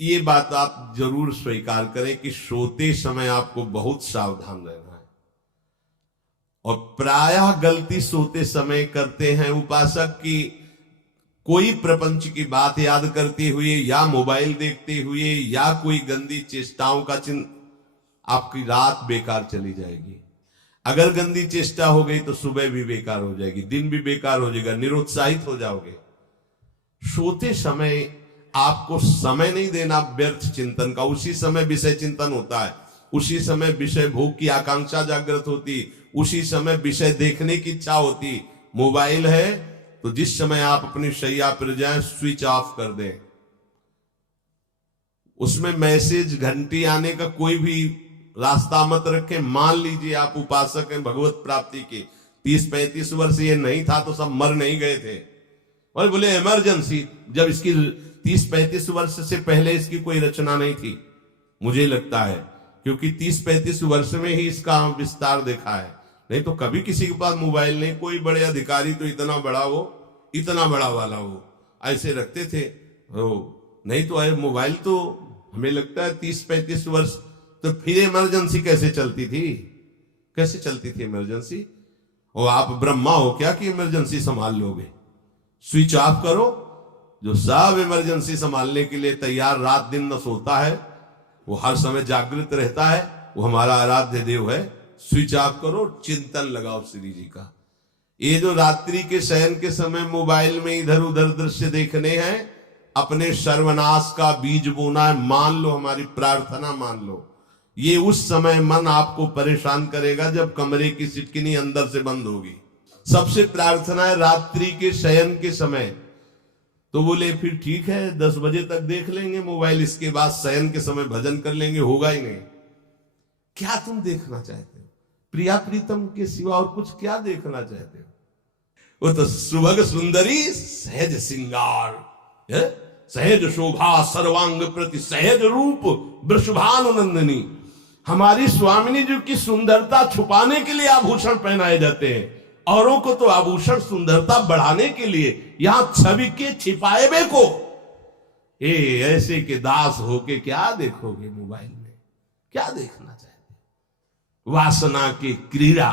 ये बात आप जरूर स्वीकार करें कि सोते समय आपको बहुत सावधान रहना है। और प्रायः गलती सोते समय करते हैं उपासक की, कोई प्रपंच की बात याद करते हुए या मोबाइल देखते हुए या कोई गंदी चेष्टाओं का आपकी रात बेकार चली जाएगी। अगर गंदी चेष्टा हो गई तो सुबह भी बेकार हो जाएगी, दिन भी बेकार हो जाएगा, निरुत्साहित हो जाओगे। सोते समय आपको समय नहीं देना व्यर्थ चिंतन का। उसी समय विषय चिंतन होता है, उसी समय विषय भोग की आकांक्षा जागृत होती, उसी समय विषय देखने की इच्छा होती। मोबाइल है तो जिस समय आप अपनी शैया पर जाएं स्विच ऑफ कर दें। उसमें मैसेज घंटी आने का कोई भी रास्ता मत रखें। मान लीजिए आप उपासक हैं भगवत प्राप्ति के, 30-35 वर्ष ये नहीं था तो सब मर नहीं गए थे। और बोले इमरजेंसी, जब इसकी 30-35 वर्ष से पहले इसकी कोई रचना नहीं थी, मुझे लगता है, क्योंकि 30-35 वर्ष में ही इसका विस्तार देखा है। नहीं तो कभी किसी के पास मोबाइल नहीं। कोई बड़े अधिकारी तो इतना बड़ा वो, इतना बड़ा वाला वो ऐसे रखते थे नहीं तो मोबाइल तो हमें लगता है 30-35 वर्ष। तो फिर इमरजेंसी कैसे चलती थी, कैसे चलती थी इमरजेंसी? और आप ब्रह्मा हो क्या कि इमरजेंसी संभाल लोगे? स्विच ऑफ करो। जो सब इमरजेंसी संभालने के लिए तैयार रात दिन न सोता है, वो हर समय जागृत रहता है, वो हमारा आराध्य देव है। स्विच ऑफ करो, चिंतन लगाओ श्री जी का। ये जो रात्रि के शयन के समय मोबाइल में इधर उधर दृश्य देखने हैं, अपने सर्वनाश का बीज बोना है। मान लो, हमारी प्रार्थना मान लो, ये उस समय मन आपको परेशान करेगा जब कमरे की सिटकिनी अंदर से बंद होगी। सबसे प्रार्थना है रात्रि के शयन के समय। तो बोले फिर ठीक है 10 बजे तक देख लेंगे मोबाइल, इसके बाद शयन के समय भजन कर लेंगे। होगा ही नहीं। क्या तुम देखना चाहते हो? प्रिया प्रीतम के सिवा और कुछ क्या देखना चाहते हो? वो तो सुभग सुंदरी सहज सिंगार, सहज शोभा सर्वांग प्रति सहज रूप वृषभानुनंदिनी। हमारी स्वामिनी जी की सुंदरता छुपाने के लिए आभूषण पहनाए जाते हैं, औरों को तो आभूषण सुंदरता बढ़ाने के लिए। यहां छवि के छिपाए बे को ऐसे के दास होके क्या देखोगे मोबाइल में? क्या देखना चाहते? वासना की क्रीड़ा,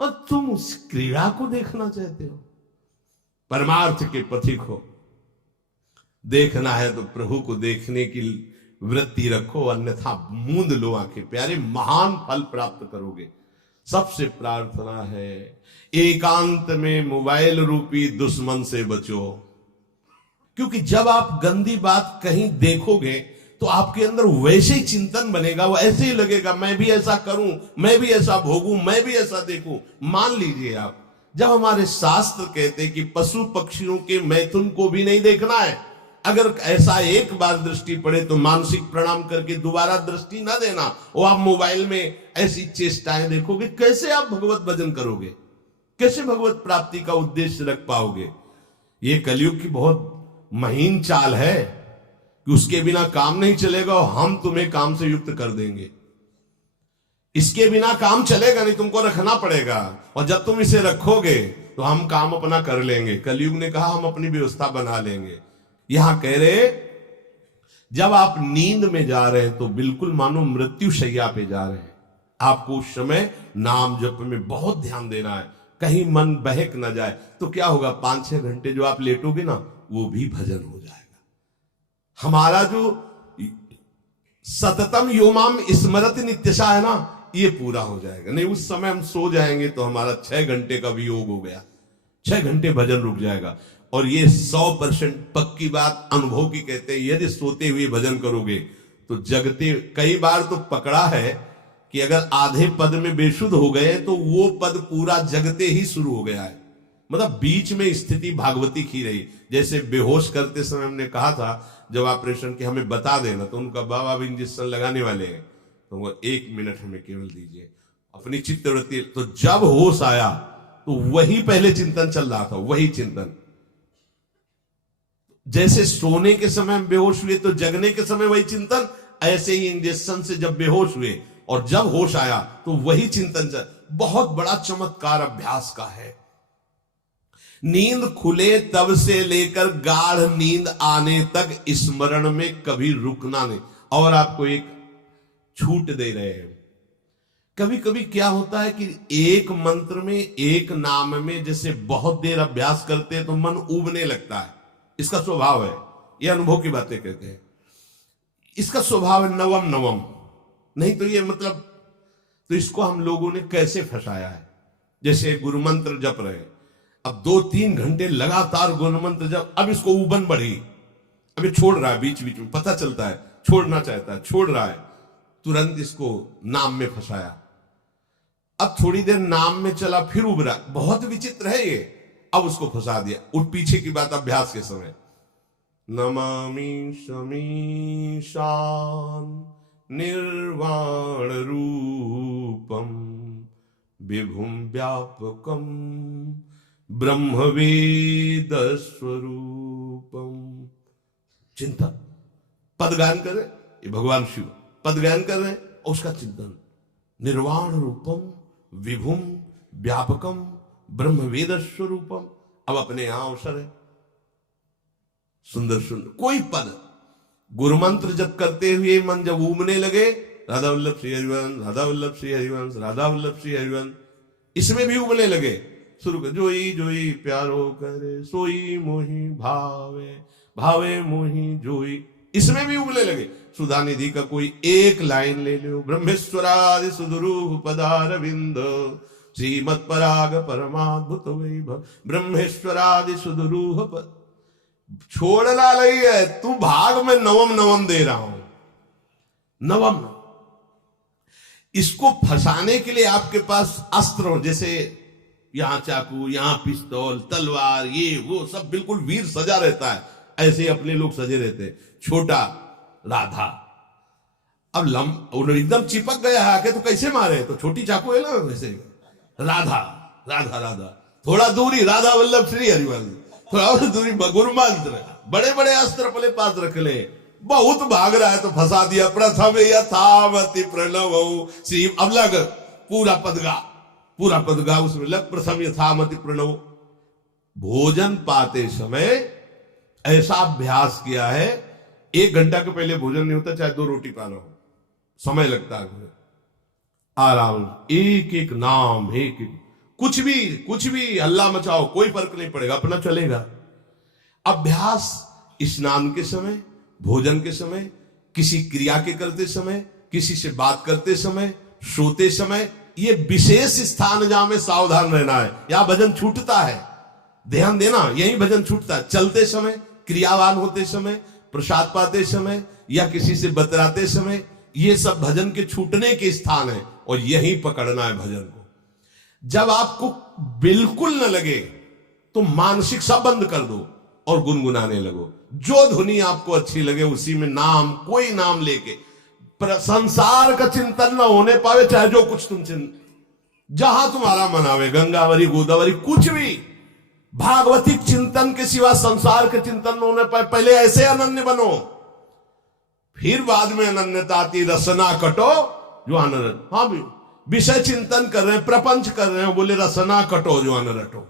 और तुम उस क्रीड़ा को देखना चाहते हो? परमार्थ के पथिक हो। देखना है तो प्रभु को देखने की वृत्ति रखो, अन्यथा मूंद लो आंखें। प्यारे, महान फल प्राप्त करोगे। सबसे प्रार्थना है एकांत में मोबाइल रूपी दुश्मन से बचो। क्योंकि जब आप गंदी बात कहीं देखोगे तो आपके अंदर वैसे ही चिंतन बनेगा, वो ऐसे ही लगेगा मैं भी ऐसा करूं, मैं भी ऐसा भोगूं, मैं भी ऐसा देखूं। मान लीजिए आप, जब हमारे शास्त्र कहते हैं कि पशु पक्षियों के मैथुन को भी नहीं देखना है, अगर ऐसा एक बार दृष्टि पड़े तो मानसिक प्रणाम करके दोबारा दृष्टि ना देना। और आप मोबाइल में ऐसी चेष्टाएं देखोगे, कैसे आप भगवत भजन करोगे? कैसे भगवत प्राप्ति का उद्देश्य रख पाओगे? ये कलयुग की बहुत महीन चाल है कि उसके बिना काम नहीं चलेगा और हम तुम्हें काम से युक्त कर देंगे। इसके बिना काम चलेगा नहीं, तुमको रखना पड़ेगा। और जब तुम इसे रखोगे तो हम काम अपना कर लेंगे। कलयुग ने कहा हम अपनी व्यवस्था बना लेंगे। यहां कह रहे जब आप नींद में जा रहे हैं तो बिल्कुल मानो मृत्यु शैया पे जा रहे हैं। आपको उस समय नाम जप में बहुत ध्यान देना है, कहीं मन बहक ना जाए। तो क्या होगा, 5-6 घंटे जो आप लेटोगे ना, वो भी भजन हो जाएगा। हमारा जो सततम योमाम स्मरति नित्यशा है ना, ये पूरा हो जाएगा। नहीं, उस समय हम सो जाएंगे तो हमारा 6 घंटे का वियोग हो गया, 6 घंटे भजन रुक जाएगा। और ये 100% पक्की बात अनुभव की कहते हैं। यदि सोते हुए भजन करोगे तो जगते, कई बार तो पकड़ा है कि अगर आधे पद में बेशुद्ध हो गए तो वो पद पूरा जगते ही शुरू हो गया है। मतलब बीच में स्थिति भागवती की रही। जैसे बेहोश करते समय हमने कहा था जब ऑपरेशन के हमें बता देना, तो उनका बाबा अब इंजेक्शन लगाने वाले हैं, तो वो 1 मिनट हमें केवल दीजिए, अपनी चित्तवृत्ति। तो जब होश आया तो वही पहले चिंतन चल रहा था, वही चिंतन। जैसे सोने के समय हम बेहोश हुए तो जगने के समय वही चिंतन, ऐसे ही इंजेक्शन से जब बेहोश हुए और जब होश आया तो वही चिंतन चल। बहुत बड़ा चमत्कार अभ्यास का है। नींद खुले तब से लेकर गाढ़ नींद आने तक स्मरण में कभी रुकना नहीं। और आपको एक छूट दे रहे हैं। कभी कभी क्या होता है कि एक मंत्र में, एक नाम में जैसे बहुत देर अभ्यास करते हैं तो मन उबने लगता है। इसका स्वभाव है, ये अनुभव की बातें कहते हैं। इसका स्वभाव है नवम नवम, नहीं तो ये मतलब, तो इसको हम लोगों ने कैसे फंसाया है। जैसे गुरु मंत्र जप रहे, अब 2-3 घंटे लगातार गुरु मंत्र जप, अब इसको उबन बढ़ी, अब ये छोड़ रहा है, बीच बीच में पता चलता है छोड़ना चाहता है, छोड़ रहा है, तुरंत इसको नाम में फंसाया। अब थोड़ी देर नाम में चला, फिर उबरा, बहुत विचित्र है ये, अब उसको फंसा दिया। उठ पीछे की बात अभ्यास के समय, नमामि शमीशान निर्वाण रूपम विभुम व्यापकम ब्रह्मवेद स्वरूपम। चिंतन, पद गायन कर रहे, ये भगवान शिव पद गायन कर रहे हैं, और उसका चिंतन, निर्वाण रूपम विभुम व्यापकम ब्रह्मवेद स्वरूपम। अब अपने यहां अवसर है, सुंदर सुंदर कोई पद, गुरु मंत्र जब करते हुए मन जब उमने लगे, राधा वल्लभ श्री हरिवंश, राधा वल्लभ श्री हरिवंश, राधा वल्लभ श्री हरिवंश, इसमें भी उमने लगे, शुरू कर, जोई जोई प्यारो करे सोई मोही भावे, भावे मोही जोई, इसमें भी उमने लगे। सुधा निधि का कोई एक लाइन ले लो, ब्रह्मेश्वरादि सुदरूप पदारविंद श्रीमत् पराग परमाद्भुत वैभव, ब्रह्मेश्वरादि सुदरूप, छोड़ना नहीं है, तू भाग में नवम नवम दे रहा हूं, नवम। इसको फंसाने के लिए आपके पास अस्त्र हो, जैसे यहां चाकू, यहां पिस्तौल, तलवार, ये वो सब बिल्कुल वीर सजा रहता है, ऐसे ही अपने लोग सजे रहते हैं। छोटा राधा, अब एकदम चिपक गया है आके, तो कैसे मारे, तो छोटी चाकू है ना वैसे, राधा राधा राधा, थोड़ा दूरी राधा वल्लभ श्री हरिवंश, थोड़ा और दूरी गुरु मंत्र, बड़े बड़े अस्त्र अपने पास रख ले, बहुत भाग रहा है तो फंसा दिया। प्रथम यथावति प्रणव श्री, अब लग पूरा पद गा, पूरा पद गा, उसमें लग प्रथम यथावति प्रणव। भोजन पाते समय ऐसा अभ्यास किया है, 1 घंटा के पहले भोजन नहीं होता, चाहे 2 रोटी पाना हो, समय लगता है, आराम, एक एक नाम, एक एक, कुछ भी हल्ला मचाओ, कोई फर्क नहीं पड़ेगा, अपना चलेगा। अभ्यास स्नान के समय, भोजन के समय, किसी क्रिया के करते समय, किसी से बात करते समय, सोते समय, ये विशेष स्थान जहां में सावधान रहना है। यहां भजन छूटता है, ध्यान देना, यही भजन छूटता है। चलते समय, क्रियावान होते समय, प्रसाद पाते समय, या किसी से बतराते समय, ये सब भजन के छूटने के स्थान है, और यही पकड़ना है भजन को। जब आपको बिल्कुल न लगे तो मानसिक सब बंद कर दो और गुनगुनाने लगो, जो धुनी आपको अच्छी लगे उसी में नाम, कोई नाम लेके, संसार का चिंतन न होने पावे, चाहे जो कुछ तुम जहां तुम्हारा मन आवे, गंगावरी गोदावरी कुछ भी, भागवतिक चिंतन के सिवा संसार के चिंतन न होने पाए। पहले ऐसे अनन्य बनो, फिर बाद में अनन्यता आती, रसना कटो जो अनन्य। हाँ भी विषय चिंतन कर रहे हैं, प्रपंच कर रहे हैं, बोले रसना कटो जो अन रटो,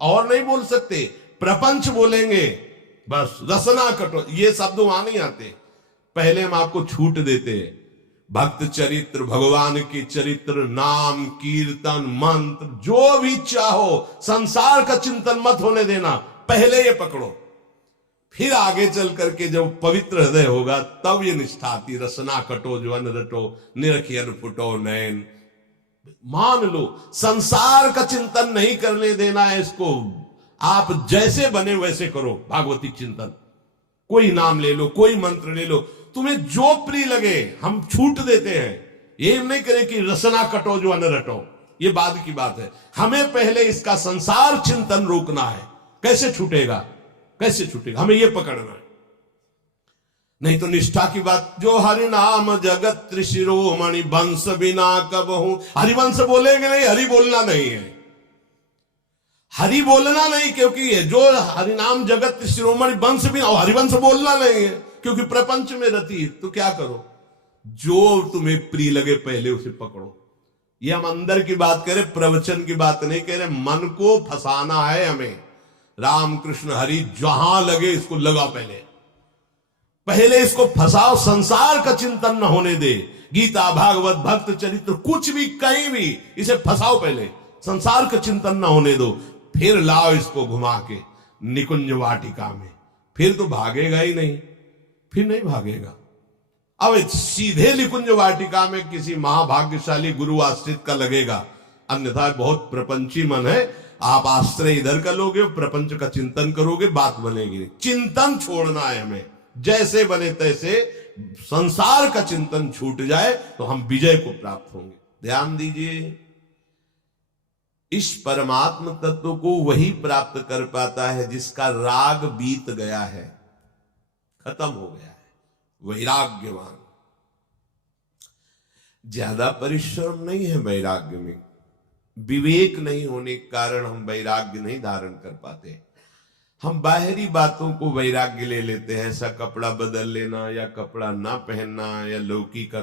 और नहीं बोल सकते, प्रपंच बोलेंगे बस, रसना कटो, ये शब्द वहां नहीं आते। पहले हम आपको छूट देते हैं, भक्त चरित्र, भगवान के चरित्र, नाम, कीर्तन, मंत्र, जो भी चाहो, संसार का चिंतन मत होने देना, पहले ये पकड़ो, फिर आगे चल करके जब पवित्र हृदय होगा तब ये निष्ठा आती, रसना कटो जो अन रटो, निरखियन फुटो नैन। मान लो संसार का चिंतन नहीं करने देना है इसको, आप जैसे बने वैसे करो भागवती चिंतन, कोई नाम ले लो, कोई मंत्र ले लो, तुम्हें जो प्रिय लगे, हम छूट देते हैं। ये नहीं करें कि रसना कटो जो अन रटो, ये बाद की बात है, हमें पहले इसका संसार चिंतन रोकना है। कैसे छूटेगा, कैसे छूटेगा, हमें यह पकड़ना है, नहीं तो निष्ठा की बात। जो हरि नाम जगत त्रिशिरोमणि वंश बिना कबहू, हरिवंश बोलेंगे नहीं, हरि बोलना नहीं है, हरि बोलना नहीं, क्योंकि ये जो हरिनाम जगत त्रिशिरोमणि वंश बिना, हरिवंश बोलना नहीं है, क्योंकि प्रपंच में रति। तो क्या करो, जो तुम्हें प्रिय लगे पहले उसे पकड़ो, ये हम अंदर की बात करें, प्रवचन की बात नहीं कह रहे। मन को फंसाना है हमें। राम कृष्ण हरि जहां लगे इसको लगा, पहले इसको फंसाओ, संसार का चिंतन न होने दे। गीता भागवत भक्त चरित्र कुछ भी कहीं भी इसे फंसाओ, पहले संसार का चिंतन न होने दो, फिर लाओ इसको घुमा के निकुंज वाटिका में, फिर तो भागेगा ही नहीं, फिर नहीं भागेगा। अब सीधे निकुंज वाटिका में किसी महाभाग्यशाली गुरु आश्रित का लगेगा, अन्यथा बहुत प्रपंची मन है। आप आश्रय इधर का लोगे, प्रपंच का चिंतन करोगे, बात बनेगी। चिंतन छोड़ना है हमें, जैसे बने तैसे संसार का चिंतन छूट जाए तो हम विजय को प्राप्त होंगे। ध्यान दीजिए, इस परमात्म तत्व को वही प्राप्त कर पाता है जिसका राग बीत गया है, खत्म हो गया है, वैराग्यवान। ज्यादा परिश्रम नहीं है वैराग्य में, विवेक नहीं होने के कारण हम वैराग्य नहीं धारण कर पाते। हम बाहरी बातों को वैराग्य ले लेते हैं, ऐसा कपड़ा बदल लेना या कपड़ा ना पहनना या लौकी का